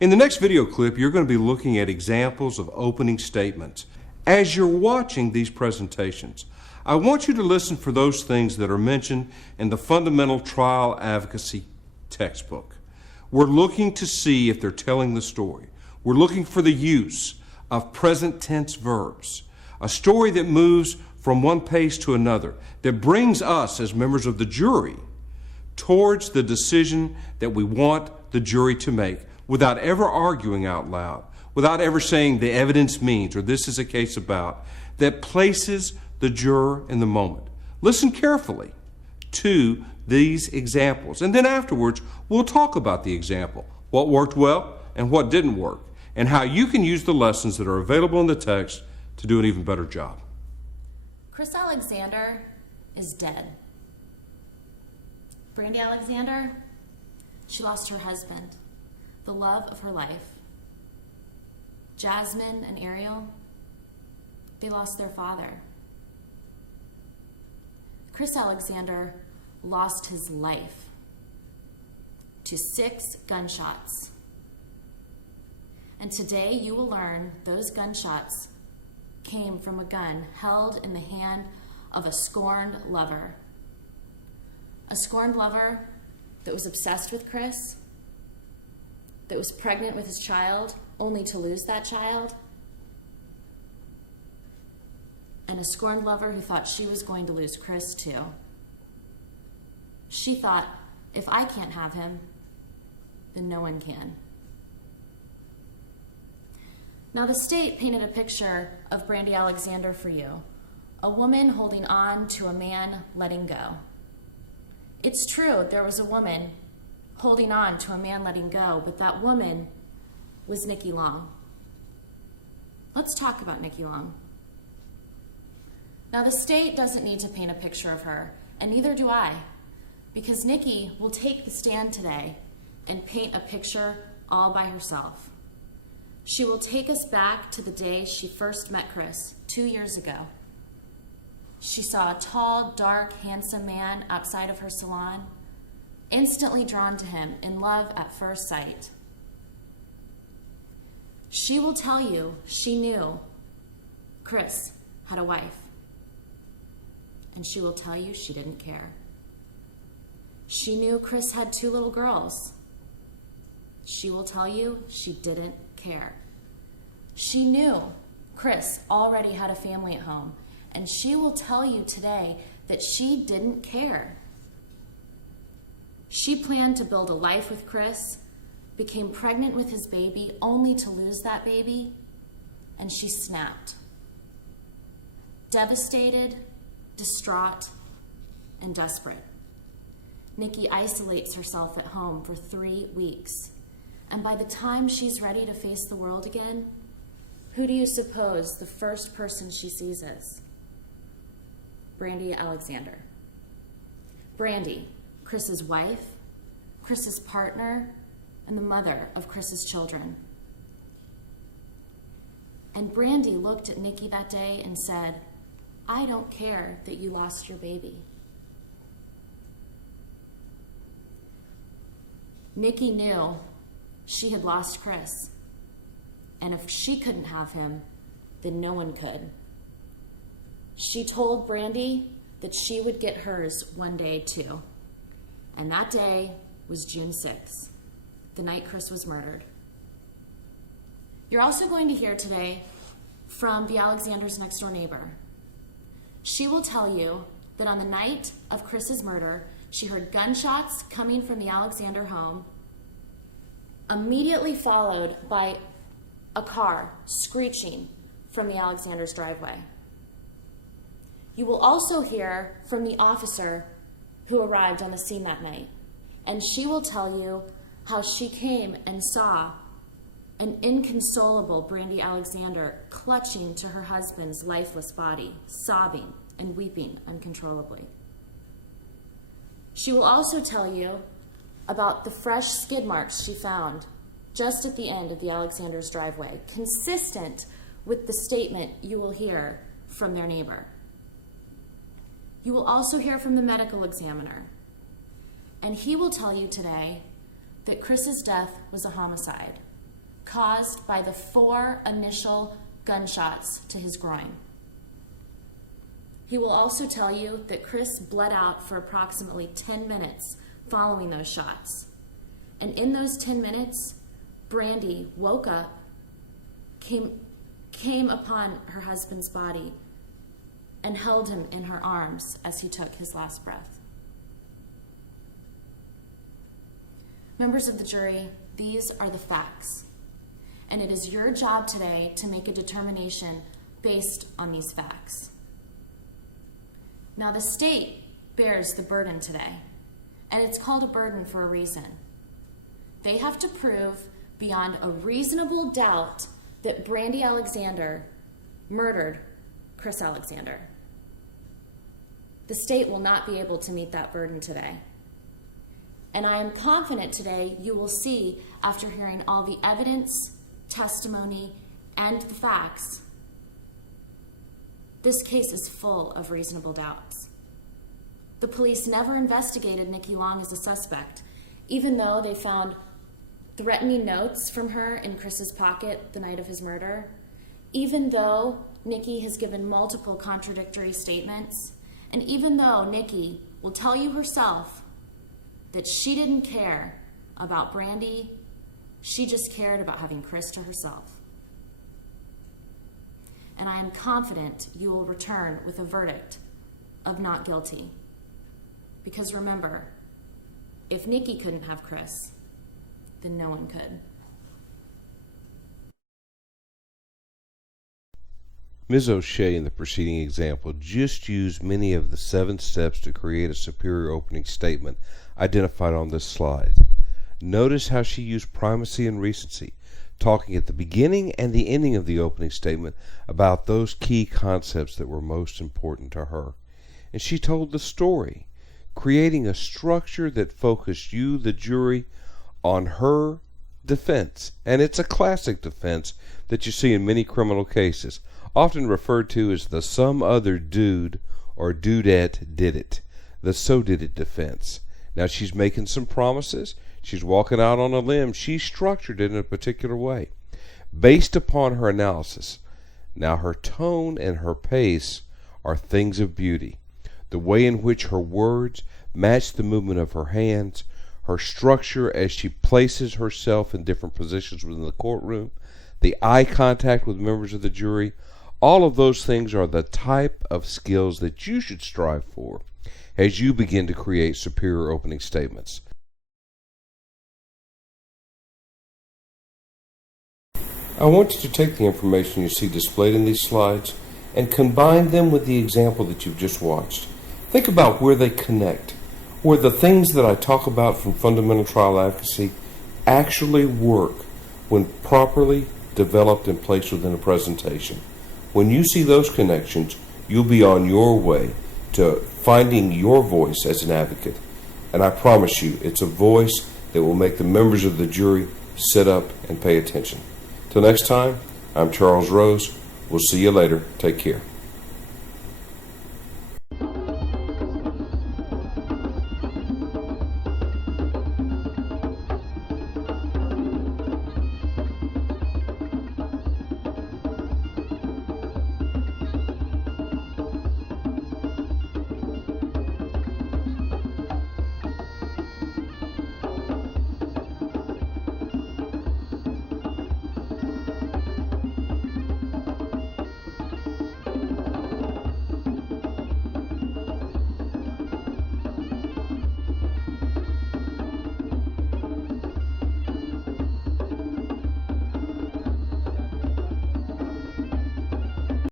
In the next video clip, you're going to be looking at examples of opening statements. As you're watching these presentations, I want you to listen for those things that are mentioned in the fundamental trial advocacy textbook. We're looking to see if they're telling the story. We're looking for the use of present tense verbs, a story that moves from one pace to another, that brings us as members of the jury towards the decision that we want the jury to make without ever arguing out loud, without ever saying the evidence means or this is a case about, that places the juror in the moment. Listen carefully to these examples, and then afterwards we'll talk about the example, what worked well and what didn't work, and how you can use the lessons that are available in the text to do an even better job. Chris Alexander is dead. Brandy Alexander, she lost her husband, the love of her life. Jasmine and Ariel, they lost their father. Chris Alexander lost his life to 6 gunshots. And today you will learn those gunshots came from a gun held in the hand of a scorned lover. A scorned lover that was obsessed with Chris, that was pregnant with his child, only to lose that child, and a scorned lover who thought she was going to lose Chris too. She thought, if I can't have him, then no one can. Now the state painted a picture of Brandy Alexander for you, a woman holding on to a man letting go. It's true, there was a woman holding on to a man letting go, but that woman was Nikki Long. Let's talk about Nikki Long. Now the state doesn't need to paint a picture of her, and neither do I, because Nikki will take the stand today and paint a picture all by herself. She will take us back to the day she first met Chris 2 years ago. She saw a tall, dark, handsome man outside of her salon, instantly drawn to him, in love at first sight. She will tell you she knew Chris had a wife, and she will tell you she didn't care. She knew Chris had 2 little girls. She will tell you she didn't care. She knew Chris already had a family at home, and she will tell you today that she didn't care. She planned to build a life with Chris, became pregnant with his baby only to lose that baby, and she snapped. Devastated, distraught, and desperate, Nikki isolates herself at home for 3 weeks. And by the time she's ready to face the world again, who do you suppose the first person she sees is? Brandy Alexander. Brandy, Chris's wife, Chris's partner, and the mother of Chris's children. And Brandy looked at Nikki that day and said, I don't care that you lost your baby. Nikki knew she had lost Chris, and if she couldn't have him, then no one could. She told Brandy that she would get hers one day too, and that day was June 6th, the night Chris was murdered. You're also going to hear today from the Alexander's next door neighbor. She will tell you that on the night of Chris's murder, she heard gunshots coming from the Alexander home, immediately followed by a car screeching from the Alexander's driveway. You will also hear from the officer who arrived on the scene that night, and she will tell you how she came and saw an inconsolable Brandy Alexander clutching to her husband's lifeless body, sobbing and weeping uncontrollably. She will also tell you about the fresh skid marks she found just at the end of the Alexander's driveway, consistent with the statement you will hear from their neighbor. You will also hear from the medical examiner, and he will tell you today that Chris's death was a homicide, caused by the 4 initial gunshots to his groin. He will also tell you that Chris bled out for approximately 10 minutes following those shots. And in those 10 minutes, Brandy woke up, came upon her husband's body, and held him in her arms as he took his last breath. Members of the jury, these are the facts. And it is your job today to make a determination based on these facts. Now, the state bears the burden today, and it's called a burden for a reason. They have to prove beyond a reasonable doubt that Brandy Alexander murdered Chris Alexander. The state will not be able to meet that burden today. And I am confident today you will see, after hearing all the evidence, testimony, and the facts, this case is full of reasonable doubts. The police never investigated Nikki Long as a suspect, even though they found threatening notes from her in Chris's pocket the night of his murder, even though Nikki has given multiple contradictory statements, and even though Nikki will tell you herself that she didn't care about Brandy, she just cared about having Chris to herself. And I am confident you will return with a verdict of not guilty. Because remember, if Nikki couldn't have Chris, then no one could. Ms. O'Shea, in the preceding example, just used many of the 7 steps to create a superior opening statement identified on this slide. Notice how she used primacy and recency, talking at the beginning and the ending of the opening statement about those key concepts that were most important to her. And she told the story, creating a structure that focused you, the jury, on her defense. And it's a classic defense that you see in many criminal cases, often referred to as the some other dude or dudette did it, the SODDIT defense. Now she's making some promises. She's walking out on a limb. She structured it in a particular way, based upon her analysis. Now her tone and her pace are things of beauty. The way in which her words match the movement of her hands, her structure as she places herself in different positions within the courtroom, the eye contact with members of the jury, all of those things are the type of skills that you should strive for as you begin to create superior opening statements. I want you to take the information you see displayed in these slides and combine them with the example that you've just watched. Think about where they connect, where the things that I talk about from fundamental trial advocacy actually work when properly developed and placed within a presentation. When you see those connections, you'll be on your way to finding your voice as an advocate. And I promise you, it's a voice that will make the members of the jury sit up and pay attention. Till next time, I'm Charles Rose. We'll see you later. Take care.